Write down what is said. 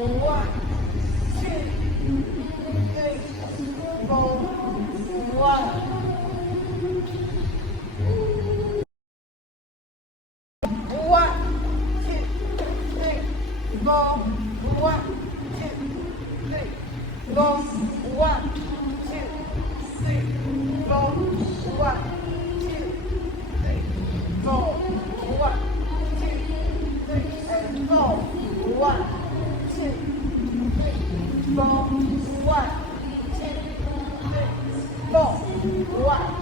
One, two, three, four. One, one, two, three, four. One, two, three, four. One, two, three, four. One, two, three, four. One, two, three, and four. One, two, three, four. One, two, three, four. One.